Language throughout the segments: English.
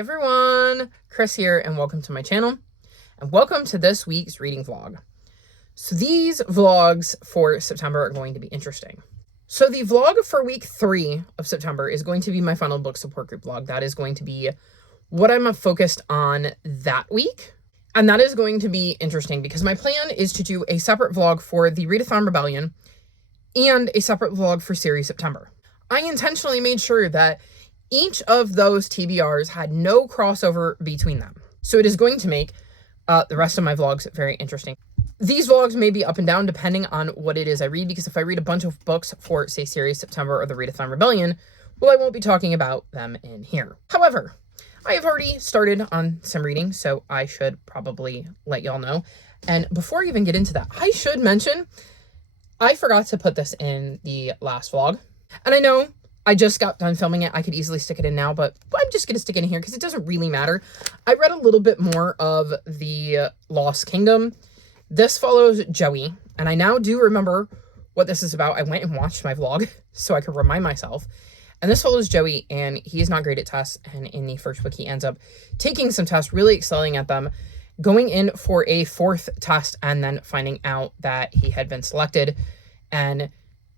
everyone, Chris here, and welcome to my channel, and welcome to this week's reading vlog. So these vlogs for September are going to be interesting. So the vlog for week 3 of September is going to be my final book support group vlog. That is going to be what I'm focused on that week, and that is going to be interesting because my plan is to do a separate vlog for the Readathon Rebellion and a separate vlog for Series September. I intentionally made sure that each of those TBRs had no crossover between them. So it is going to make the rest of my vlogs very interesting. These vlogs may be up and down depending on what it is I read, because if I read a bunch of books for, say, Series September or the Readathon Rebellion, well, I won't be talking about them in here. However, I have already started on some reading, so I should probably let y'all know. And before I even get into that, I should mention, I forgot to put this in the last vlog. And I know I just got done filming it. I could easily stick it in now, but I'm just going to stick it in here because it doesn't really matter. I read a little bit more of the Lost Kingdom. This follows Joey, and I now do remember what this is about. I went and watched my vlog so I could remind myself. And this follows Joey, and he is not great at tests. And in the first book, he ends up taking some tests, really excelling at them, going in for a 4th test, and then finding out that he had been selected and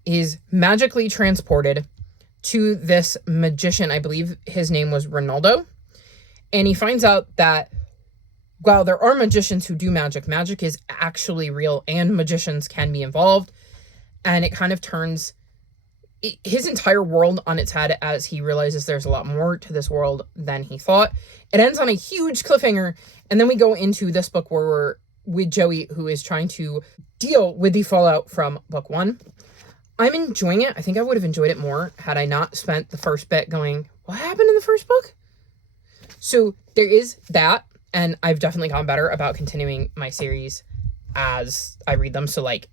is magically transported to this magician. I believe his name was Ronaldo. And he finds out that while there are magicians who do magic, magic is actually real and magicians can be involved. And it kind of turns his entire world on its head as he realizes there's a lot more to this world than he thought. It ends on a huge cliffhanger. And then we go into this book where we're with Joey, who is trying to deal with the fallout from book 1. I'm enjoying it. I think I would have enjoyed it more had I not spent the first bit going, what happened in the first book? So there is that, and I've definitely gotten better about continuing my series as I read them. So like,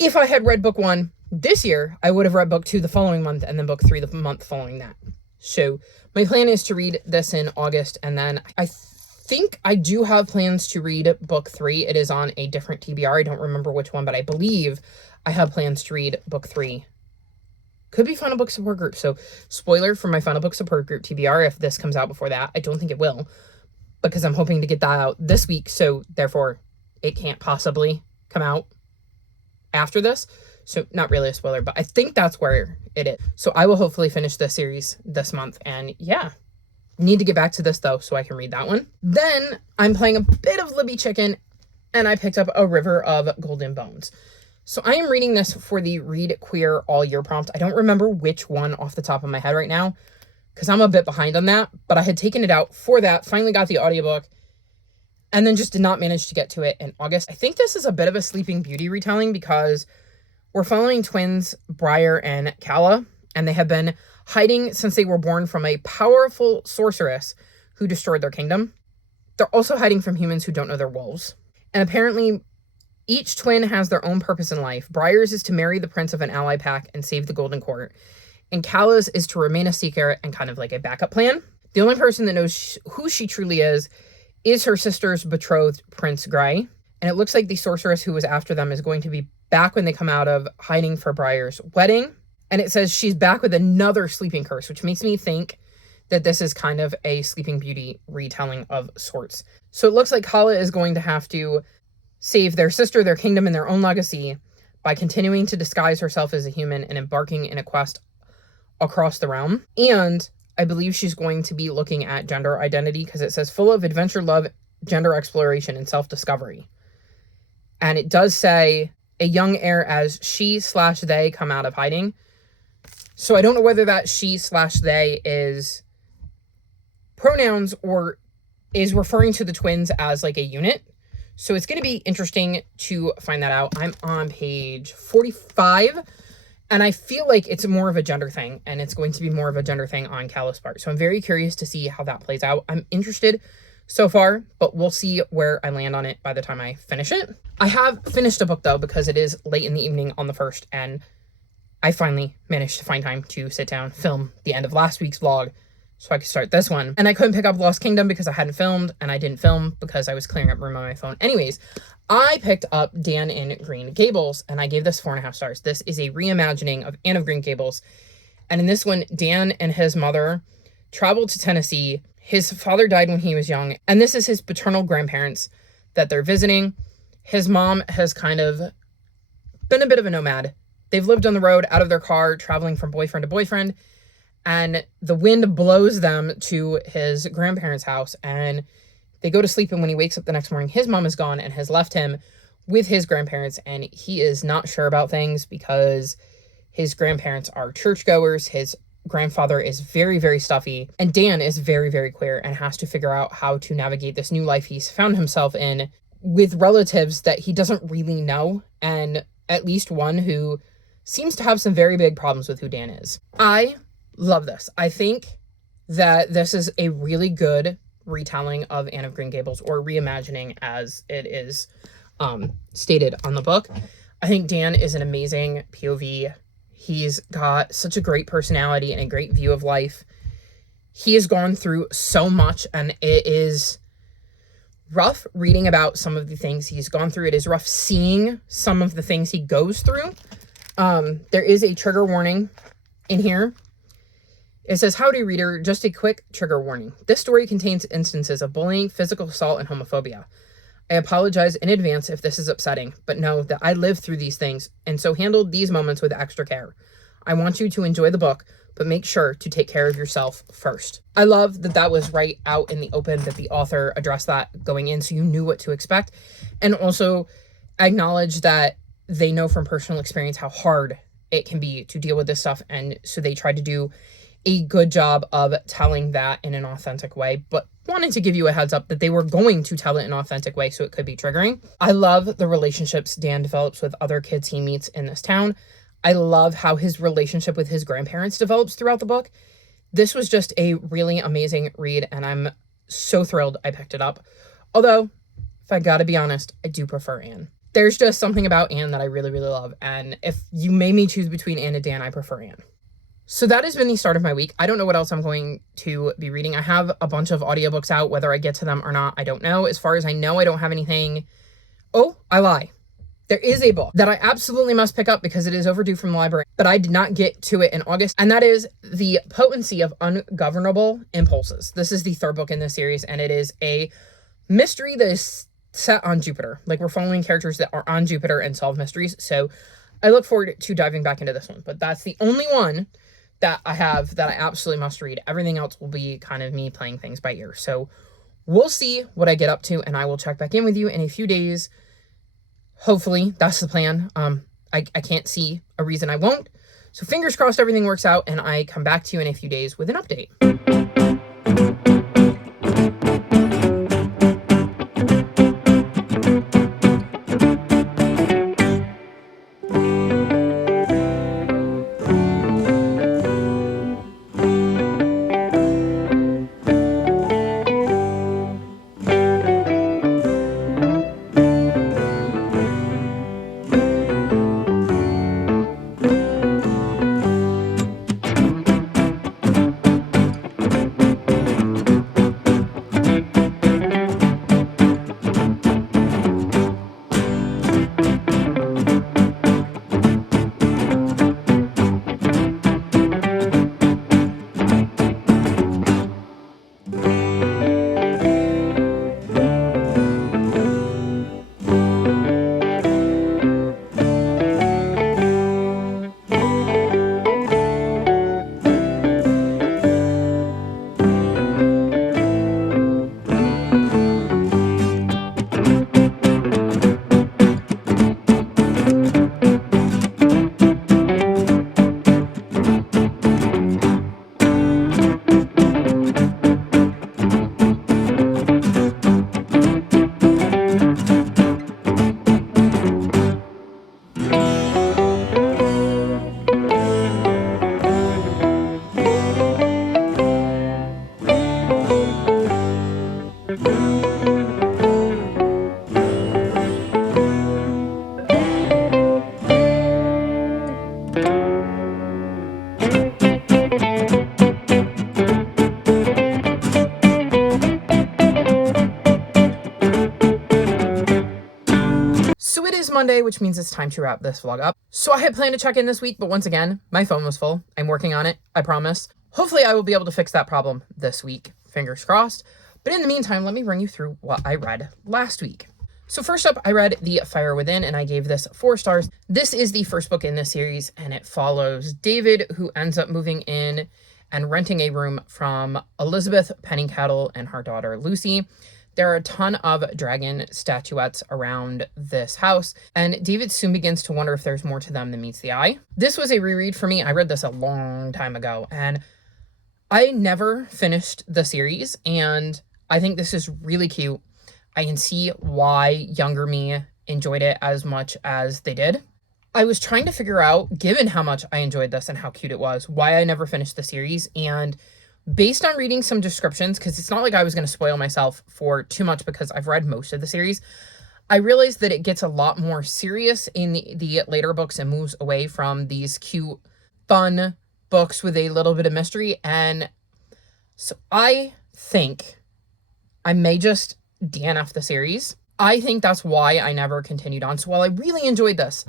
if I had read book 1 this year, I would have read book 2 the following month, and then book 3 the month following that. So my plan is to read this in August, and then I think I do have plans to read book 3. It is on a different TBR. I don't remember which one, but I believe I have plans to read book 3. Could be Final Book Support Group. So spoiler for my Final Book Support Group TBR, if this comes out before that. I don't think it will, because I'm hoping to get that out this week. So therefore it can't possibly come out after this. So not really a spoiler, but I think that's where it is. So I will hopefully finish this series this month. And yeah, need to get back to this though, so I can read that one. Then I'm playing a bit of Libby Chicken, and I picked up A River of Golden Bones. So I am reading this for the Read Queer All Year prompt. I don't remember which one off the top of my head right now, because I'm a bit behind on that, but I had taken it out for that, finally got the audiobook, and then just did not manage to get to it in August. I think this is a bit of a Sleeping Beauty retelling because we're following twins Briar and Calla, and they have been hiding since they were born from a powerful sorceress who destroyed their kingdom. They're also hiding from humans who don't know they're wolves. And apparently each twin has their own purpose in life. Briar's is to marry the prince of an ally pack and save the Golden Court. And Calla's is to remain a secret and kind of like a backup plan. The only person that knows who she truly is her sister's betrothed, Prince Grey. And it looks like the sorceress who was after them is going to be back when they come out of hiding for Briar's wedding. And it says she's back with another sleeping curse, which makes me think that this is kind of a Sleeping Beauty retelling of sorts. So it looks like Calla is going to have to save their sister, their kingdom, and their own legacy by continuing to disguise herself as a human and embarking in a quest across the realm. And I believe she's going to be looking at gender identity, because it says full of adventure, love, gender exploration, and self-discovery. And it does say a young heir as she/they come out of hiding. So I don't know whether that she/they is pronouns or is referring to the twins as like a unit. So it's going to be interesting to find that out. I'm on page 45, and I feel like it's more of a gender thing, and it's going to be more of a gender thing on Calla's part. So I'm very curious to see how that plays out. I'm interested so far, but we'll see where I land on it by the time I finish it. I have finished a book though, because it is late in the evening on the 1st, and I finally managed to find time to sit down, film the end of last week's vlog so I could start this one. And I couldn't pick up Lost Kingdom because I hadn't filmed, and I didn't film because I was clearing up room on my phone. Anyways, I picked up Dan in Green Gables, and I gave this 4.5 stars. This is a reimagining of Anne of Green Gables. And in this one, Dan and his mother traveled to Tennessee His father died when he was young, and this is his paternal grandparents that they're visiting. His mom has kind of been a bit of a nomad. They've lived on the road, out of their car, traveling from boyfriend to boyfriend, and the wind blows them to his grandparents' house, and they go to sleep, and when he wakes up the next morning, his mom is gone and has left him with his grandparents, and he is not sure about things because his grandparents are churchgoers. His grandfather is very, very stuffy, and Dan is very, very queer and has to figure out how to navigate this new life he's found himself in with relatives that he doesn't really know, and at least one who seems to have some very big problems with who Dan is. I love this. I think that this is a really good retelling of Anne of Green Gables, or reimagining as it is stated on the book. I think Dan is an amazing POV. He's got such a great personality and a great view of life. He has gone through so much, and it is rough reading about some of the things he's gone through. It is rough seeing some of the things he goes through. There is a trigger warning in here. It says, "Howdy, reader. Just a quick trigger warning. This story contains instances of bullying, physical assault, and homophobia. I apologize in advance if this is upsetting, but know that I lived through these things and so handled these moments with extra care. I want you to enjoy the book, but make sure to take care of yourself first." I love that that was right out in the open, that the author addressed that going in so you knew what to expect, and also acknowledge that they know from personal experience how hard it can be to deal with this stuff, and so they tried to do a good job of telling that in an authentic way, but wanted to give you a heads up that they were going to tell it in an authentic way, so it could be triggering. I love the relationships Dan develops with other kids he meets in this town. I love how his relationship with his grandparents develops throughout the book. This was just a really amazing read, and I'm so thrilled I picked it up. Although, if I gotta be honest, I do prefer Anne. There's just something about Anne that I really, really love, and if you made me choose between Anne and Dan, I prefer Anne. So that has been the start of my week. I don't know what else I'm going to be reading. I have a bunch of audiobooks out. Whether I get to them or not, I don't know. As far as I know, I don't have anything. Oh, I lie. There is a book that I absolutely must pick up because it is overdue from the library, but I did not get to it in August, and that is The Potency of Ungovernable Impulses. This is the third book in this series, and it is a mystery that is set on Jupiter. Like, we're following characters that are on Jupiter and solve mysteries, so I look forward to diving back into this one, but that's the only one that I have that I absolutely must read. Everything else will be kind of me playing things by ear. So we'll see what I get up to, and I will check back in with you in a few days. Hopefully, that's the plan. I can't see a reason I won't. So fingers crossed everything works out, and I come back to you in a few days with an update. Monday, which means it's time to wrap this vlog up. So I had planned to check in this week, but once again, my phone was full. I'm working on it, I promise. Hopefully I will be able to fix that problem this week. fingers crossed. But in the meantime, let me run you through what I read last week. So first up, I read The Fire Within, and I gave this 4 stars. This is the first book in this series, and it follows David, who ends up moving in and renting a room from Elizabeth Pennycattle and her daughter Lucy. There are a ton of dragon statuettes around this house, and David soon begins to wonder if there's more to them than meets the eye. This was a reread for me. I read this a long time ago, and I never finished the series, and I think this is really cute. I can see why younger me enjoyed it as much as they did. I was trying to figure out, given how much I enjoyed this and how cute it was, why I never finished the series, and based on reading some descriptions, because it's not like I was going to spoil myself for too much because I've read most of the series, I realized that it gets a lot more serious in the later books and moves away from these cute, fun books with a little bit of mystery. And so I think I may just DNF the series. I think that's why I never continued on. So while I really enjoyed this,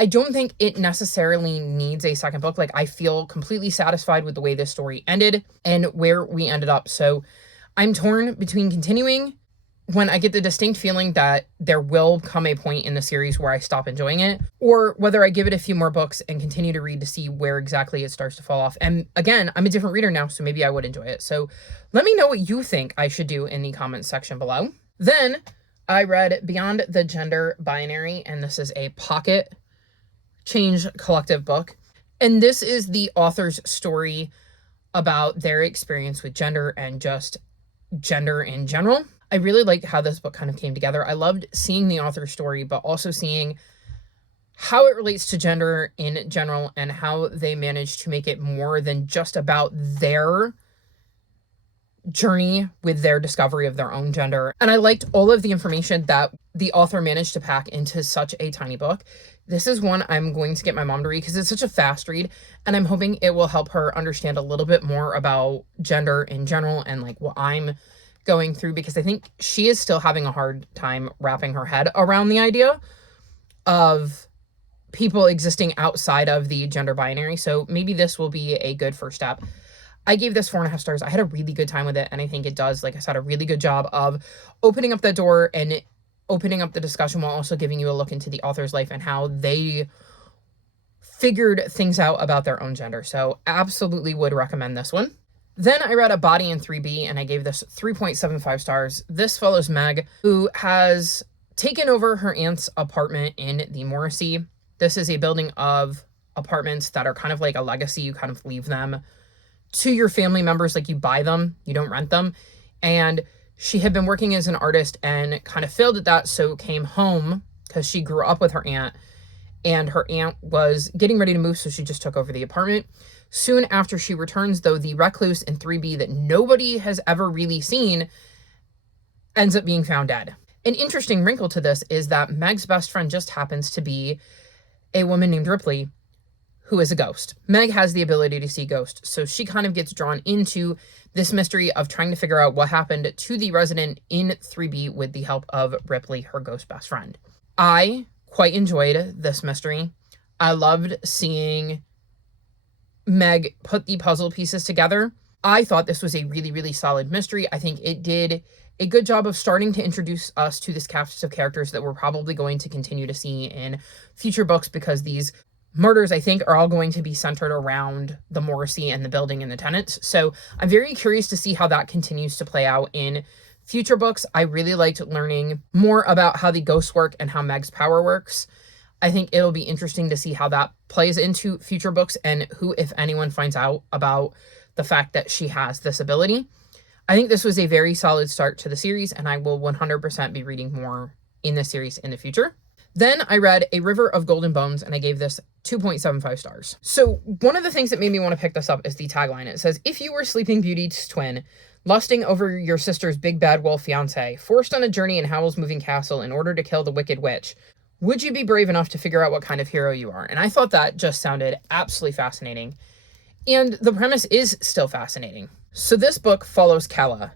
I don't think it necessarily needs a second book. Like, I feel completely satisfied with the way this story ended and where we ended up. So I'm torn between continuing when I get the distinct feeling that there will come a point in the series where I stop enjoying it, or whether I give it a few more books and continue to read to see where exactly it starts to fall off. And again, I'm a different reader now, so maybe I would enjoy it. So let me know what you think I should do in the comments section below. Then I read Beyond the Gender Binary, and this is a pocket change collective book. And this is the author's story about their experience with gender and just gender in general. I really liked how this book kind of came together. I loved seeing the author's story, but also seeing how it relates to gender in general and how they managed to make it more than just about their journey with their discovery of their own gender. And I liked all of the information that the author managed to pack into such a tiny book. This is one I'm going to get my mom to read because it's such a fast read, and I'm hoping it will help her understand a little bit more about gender in general and like what I'm going through, because I think she is still having a hard time wrapping her head around the idea of people existing outside of the gender binary. So maybe this will be a good first step. I gave this 4.5 stars. I had a really good time with it, and I think it does, like I said, a really good job of opening up that door and opening up the discussion while also giving you a look into the author's life and how they figured things out about their own gender. So absolutely would recommend this one. Then I read A Body in 3B, and I gave this 3.75 stars. This follows Meg, who has taken over her aunt's apartment in the Morrissey. This is a building of apartments that are kind of like a legacy. You kind of leave them to your family members, like you buy them, you don't rent them. And she had been working as an artist and kind of failed at that, so came home because she grew up with her aunt, and her aunt was getting ready to move, so she just took over the apartment. Soon after she returns, though, the recluse in 3B that nobody has ever really seen ends up being found dead. An interesting wrinkle to this is that Meg's best friend just happens to be a woman named Ripley, who is a ghost. Meg has the ability to see ghosts, so she kind of gets drawn into this mystery of trying to figure out what happened to the resident in 3B with the help of Ripley, her ghost best friend. I quite enjoyed this mystery. I loved seeing Meg put the puzzle pieces together. I thought this was a really, really solid mystery. I think it did a good job of starting to introduce us to this cast of characters that we're probably going to continue to see in future books, because these murders, I think, are all going to be centered around the Morrissey and the building and the tenants. So I'm very curious to see how that continues to play out in future books. I really liked learning more about how the ghosts work and how Meg's power works. I think it'll be interesting to see how that plays into future books and who, if anyone, finds out about the fact that she has this ability. I think this was a very solid start to the series, and I will 100% be reading more in this series in the future. Then I read A River of Golden Bones, and I gave this 2.75 stars. So one of the things that made me want to pick this up is the tagline. It says, "If you were Sleeping Beauty's twin, lusting over your sister's big bad wolf fiance, forced on a journey in Howl's Moving Castle in order to kill the Wicked Witch, would you be brave enough to figure out what kind of hero you are?" And I thought that just sounded absolutely fascinating. And the premise is still fascinating. So this book follows Kella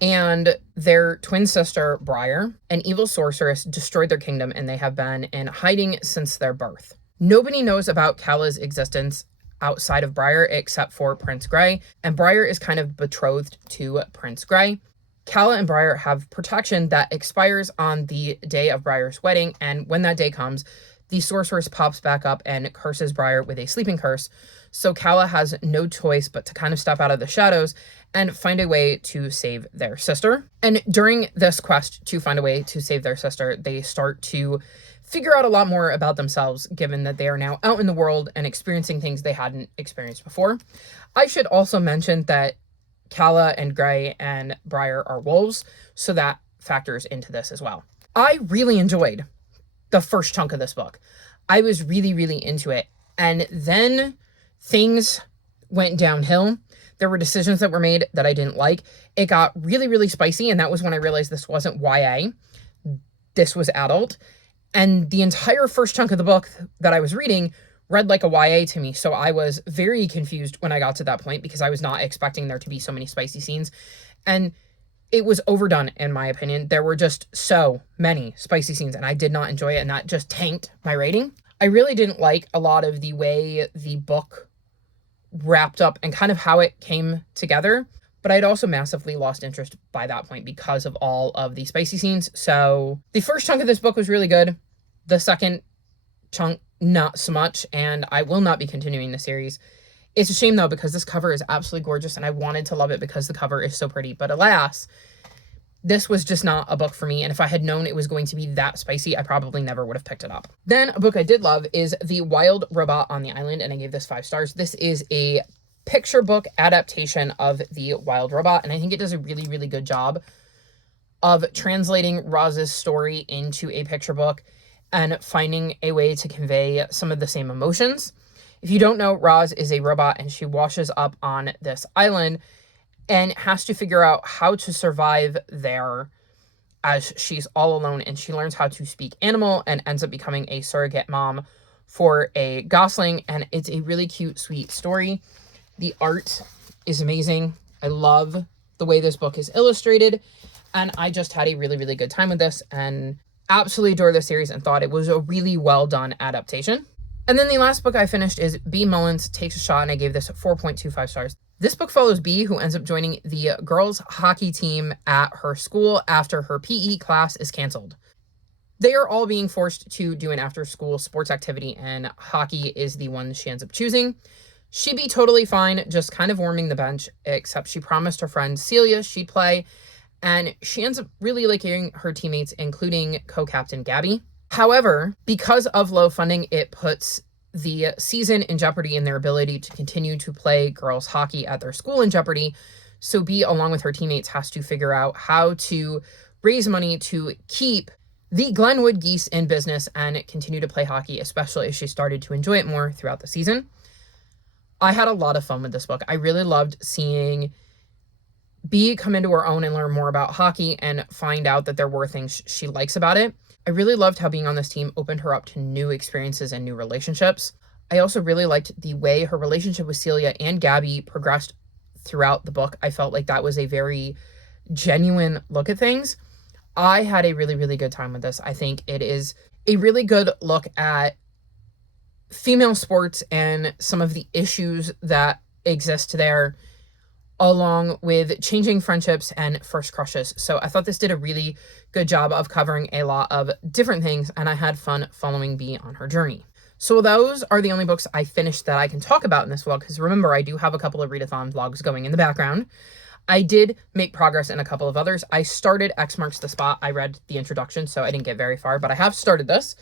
and their twin sister, Briar. An evil sorceress destroyed their kingdom, and they have been in hiding since their birth. Nobody knows about Kella's existence outside of Briar except for Prince Grey, and Briar is kind of betrothed to Prince Grey. Calla and Briar have protection that expires on the day of Briar's wedding, and when that day comes, the sorceress pops back up and curses Briar with a sleeping curse. So Calla has no choice but to kind of step out of the shadows and find a way to save their sister. And during this quest to find a way to save their sister, they start to figure out a lot more about themselves, given that they are now out in the world and experiencing things they hadn't experienced before. I should also mention that Calla and Grey and Briar are wolves, so that factors into this as well. I really enjoyed the first chunk of this book. I was really, really into it. And then things went downhill. There were decisions that were made that I didn't like. It got really, really spicy, and that was when I realized this wasn't YA. This was adult. And the entire first chunk of the book that I was reading read like a YA to me, so I was very confused when I got to that point because I was not expecting there to be so many spicy scenes. And it was overdone, in my opinion. There were just so many spicy scenes, and I did not enjoy it, and that just tanked my rating. I really didn't like a lot of the way the book wrapped up and kind of how it came together, but I'd also massively lost interest by that point because of all of the spicy scenes. So the first chunk of this book was really good. The second chunk, not so much, and I will not be continuing the series. It's a shame, though, because this cover is absolutely gorgeous, and I wanted to love it because the cover is so pretty. But alas, this was just not a book for me, and if I had known it was going to be that spicy, I probably never would have picked it up. Then a book I did love is The Wild Robot on the Island, and I gave this 5 stars. This is a picture book adaptation of The Wild Robot, and I think it does a really, really good job of translating Roz's story into a picture book and finding a way to convey some of the same emotions. If you don't know, Roz is a robot, and she washes up on this island and has to figure out how to survive there as she's all alone, and she learns how to speak animal and ends up becoming a surrogate mom for a gosling, and it's a really cute, sweet story. The art is amazing. I love the way this book is illustrated, and I just had a really, really good time with this and absolutely adore the series and thought it was a really well done adaptation. And then the last book I finished is B. Mullins Takes a Shot, and I gave this 4.25 stars. This book follows B, who ends up joining the girls' hockey team at her school after her PE class is canceled. They are all being forced to do an after-school sports activity, and hockey is the one she ends up choosing. She'd be totally fine, just kind of warming the bench, except she promised her friend Celia she'd play, and she ends up really liking her teammates, including co-captain Gabby. However, because of low funding, it puts the season in jeopardy and their ability to continue to play girls hockey at their school in jeopardy. So B, along with her teammates, has to figure out how to raise money to keep the Glenwood Geese in business and continue to play hockey, especially as she started to enjoy it more throughout the season. I had a lot of fun with this book. I really loved seeing B come into her own and learn more about hockey and find out that there were things she likes about it. I really loved how being on this team opened her up to new experiences and new relationships. I also really liked the way her relationship with Celia and Gabby progressed throughout the book. I felt like that was a very genuine look at things. I had a really, really good time with this. I think it is a really good look at female sports and some of the issues that exist there, along with changing friendships and first crushes. So I thought this did a really good job of covering a lot of different things, and I had fun following B on her journey. So those are the only books I finished that I can talk about in this vlog, because remember, I do have a couple of readathon vlogs going in the background. I did make progress in a couple of others. I started X Marks the Spot. I read the introduction, so I didn't get very far, but I have started this.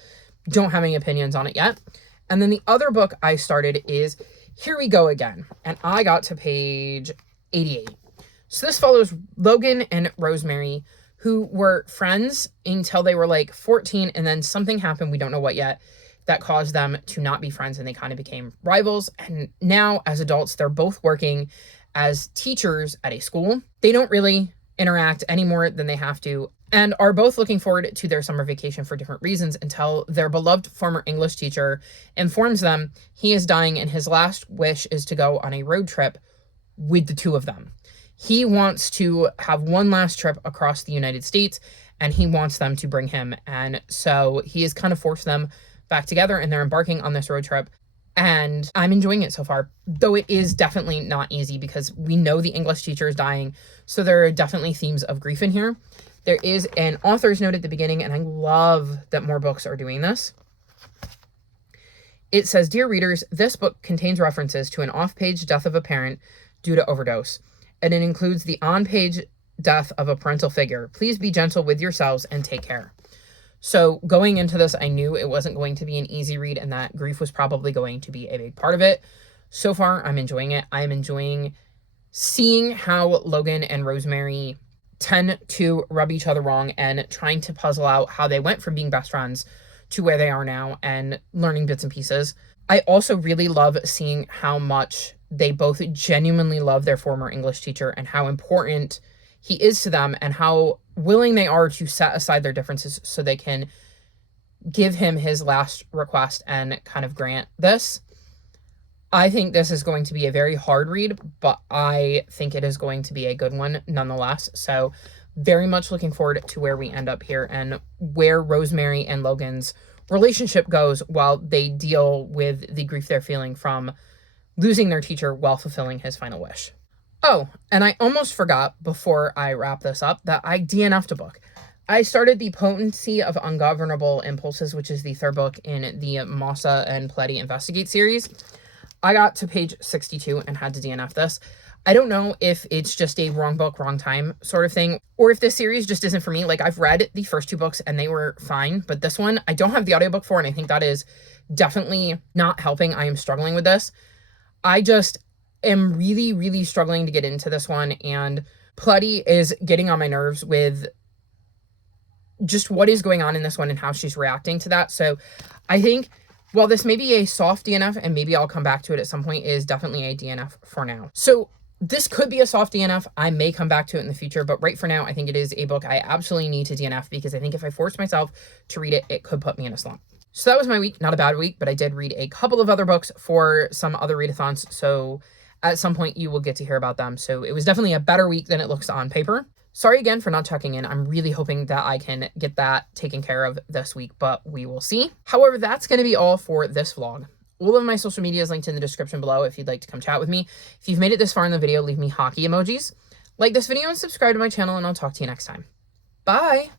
Don't have any opinions on it yet. And then the other book I started is Here We Go Again, and I got to page 88. So this follows Logan and Rosemary, who were friends until they were like 14, and then something happened, we don't know what yet, that caused them to not be friends, and they kind of became rivals. And now as adults, they're both working as teachers at a school. They don't really interact any more than they have to, and are both looking forward to their summer vacation for different reasons, until their beloved former English teacher informs them he is dying and his last wish is to go on a road trip with the two of them. He wants to have one last trip across the United States, and he wants them to bring him. And so he has kind of forced them back together, and they're embarking on this road trip. and I'm enjoying it so far, though it is definitely not easy because we know the English teacher is dying, so there are definitely themes of grief in here. There is an author's note at the beginning, and I love that more books are doing this. It says, "Dear readers, this book contains references to an off-page death of a parent due to overdose, and it includes the on-page death of a parental figure. Please be gentle with yourselves and take care." So going into this, I knew it wasn't going to be an easy read and that grief was probably going to be a big part of it. So far, I'm enjoying it. I'm enjoying seeing how Logan and Rosemary tend to rub each other wrong and trying to puzzle out how they went from being best friends to where they are now and learning bits and pieces. I also really love seeing how much they both genuinely love their former English teacher and how important he is to them and how willing they are to set aside their differences so they can give him his last request and kind of grant this. I think this is going to be a very hard read, but I think it is going to be a good one nonetheless. So very much looking forward to where we end up here and where Rosemary and Logan's relationship goes while they deal with the grief they're feeling from losing their teacher while fulfilling his final wish. Oh, and I almost forgot before I wrap this up that I DNF'd a book. I started The Potency of Ungovernable Impulses, which is the third book in the Massa and Pleddy Investigate series. I got to page 62 and had to DNF this. I don't know if it's just a wrong book, wrong time sort of thing, or if this series just isn't for me. Like, I've read the first two books and they were fine, but this one I don't have the audiobook for, and I think that is definitely not helping. I am struggling with this. I just am really, really struggling to get into this one, and Pleddy is getting on my nerves with just what is going on in this one and how she's reacting to that. So I think while this may be a soft DNF, and maybe I'll come back to it at some point, it is definitely a DNF for now. So this could be a soft DNF. I may come back to it in the future, but right for now, I think it is a book I absolutely need to DNF because I think if I force myself to read it, it could put me in a slump. So that was my week. Not a bad week, but I did read a couple of other books for some other readathons, so at some point you will get to hear about them. So it was definitely a better week than it looks on paper. Sorry again for not checking in. I'm really hoping that I can get that taken care of this week, but we will see. However, that's going to be all for this vlog. All of my social media is linked in the description below if you'd like to come chat with me. If you've made it this far in the video, leave me hockey emojis. Like this video and subscribe to my channel, and I'll talk to you next time. Bye!